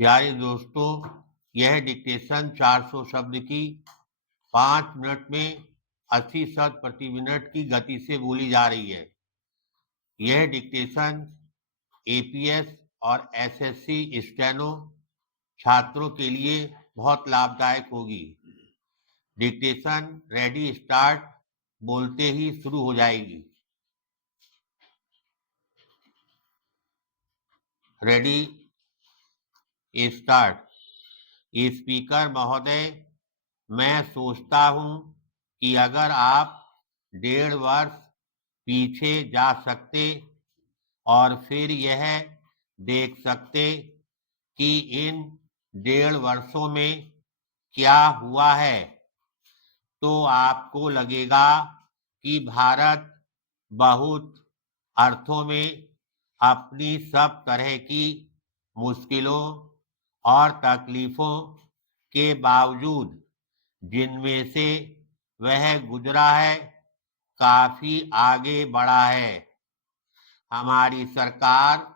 प्यारे दोस्तों, यह डिक्टेशन 400 शब्द की 5 मिनट में 80 शब्द प्रति मिनट की गति से बोली जा रही है। यह डिक्टेशन एपीएस और एसएससी स्टेनो छात्रों के लिए बहुत लाभदायक होगी। डिक्टेशन रेडी स्टार्ट बोलते ही शुरू हो जाएगी। Ready start. स्पीकर महोदय, मैं सोचता हूँ कि अगर आप 1.5 वर्ष पीछे जा सकते और फिर यह देख सकते कि इन 1.5 वर्षों में क्या हुआ है, तो आपको लगेगा कि भारत बहुत अर्थों में अपनी सब तरह की मुश्किलों और तकलीफों के बावजूद, जिनमें से वह गुजरा है, काफी आगे बढ़ा है। हमारी सरकार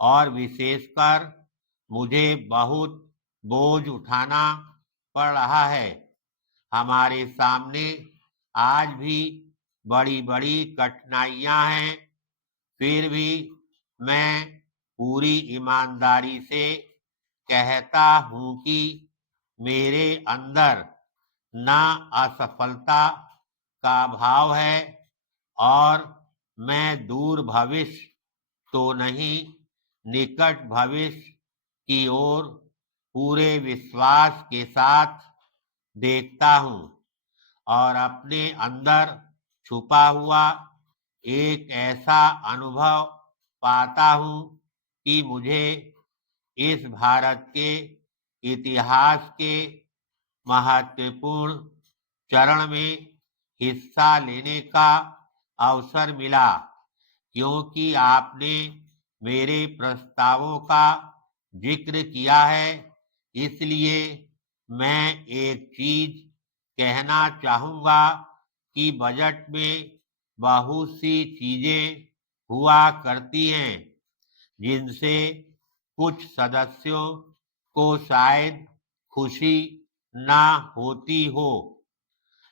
और विशेषकर मुझे बहुत बोझ उठाना पड़ रहा है। हमारे सामने आज भी बड़ी बड़ी कठिनाइयां हैं, फिर भी मैं पूरी ईमानदारी से कहता हूं कि मेरे अंदर ना असफलता का भाव है और मैं दूर भविष्य तो नहीं, निकट भविष्य की ओर पूरे विश्वास के साथ देखता हूं और अपने अंदर छुपा हुआ एक ऐसा अनुभव पाता हूं कि मुझे इस भारत के इतिहास के महत्वपूर्ण चरण में हिस्सा लेने का अवसर मिला, क्योंकि आपने मेरे प्रस्तावों का जिक्र किया है। इसलिए मैं एक चीज कहना चाहूंगा कि बजट में बहुत सी चीजें हुआ करती हैं जिनसे कुछ सदस्यों को शायद खुशी ना होती हो।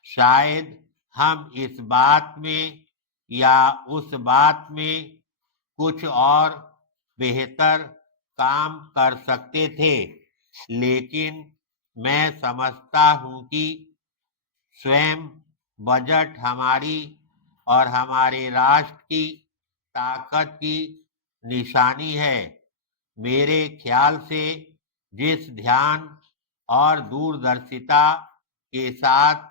शायद हम इस बात में या उस बात में कुछ और बेहतर काम कर सकते थे, लेकिन मैं समझता हूं कि स्वयं बजट हमारी और हमारे राष्ट्र की ताकत की निशानी है। मेरे ख्याल से जिस ध्यान और दूरदर्शिता के साथ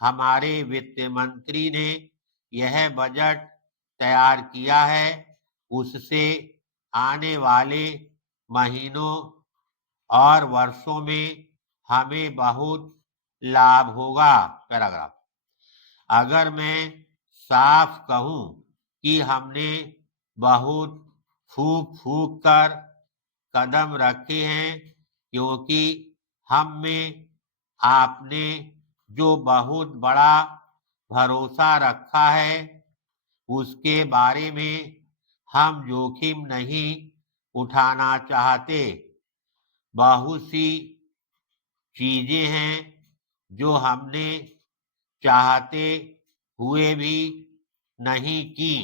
हमारे वित्त मंत्री ने यह बजट तैयार किया है, उससे आने वाले महीनों और वर्षों में हमें बहुत लाभ होगा। पैराग्राफ। अगर मैं साफ कहूं कि हमने बहुत फूंक फूंक कर कदम रखे हैं, क्योंकि हम में आपने जो बहुत बड़ा भरोसा रखा है उसके बारे में हम जोखिम नहीं उठाना चाहते। बहुत सी चीजें हैं जो हमने चाहते हुए भी नहीं की,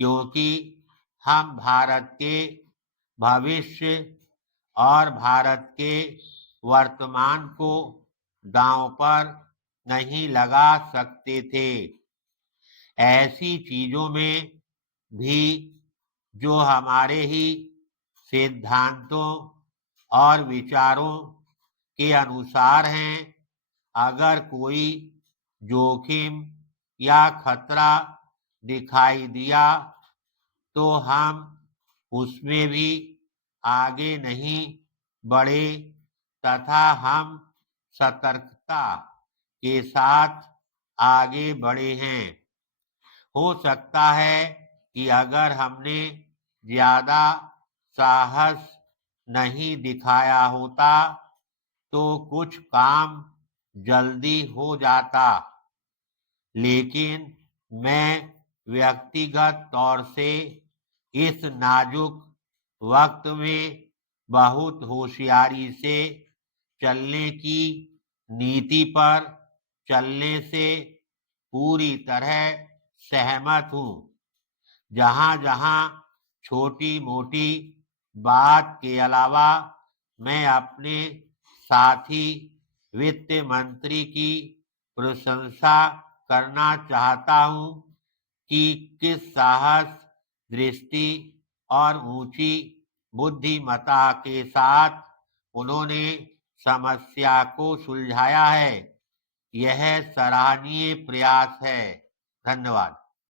क्योंकि हम भारत के भविष्य और भारत के वर्तमान को दांव पर नहीं लगा सकते थे। ऐसी चीजों में भी जो हमारे ही सिद्धांतों और विचारों के अनुसार हैं, अगर कोई जोखिम या खतरा दिखाई दिया तो हम उसमें भी आगे नहीं बढ़े तथा हम सतर्कता के साथ आगे बढ़े हैं। हो सकता है कि अगर हमने ज्यादा साहस नहीं दिखाया होता तो कुछ काम जल्दी हो जाता, लेकिन मैं व्यक्तिगत तौर से इस नाजुक वक्त में बहुत होशियारी से चलने की नीति पर चलने से पूरी तरह सहमत हूं। जहां-जहां छोटी-मोटी बात के अलावा मैं अपने साथी वित्त मंत्री की प्रशंसा करना चाहता हूं कि किस साहस, दृष्टि और ऊंची बुद्धिमत्ता के साथ उन्होंने समस्या को सुलझाया है। यह सराहनीय प्रयास है। धन्यवाद।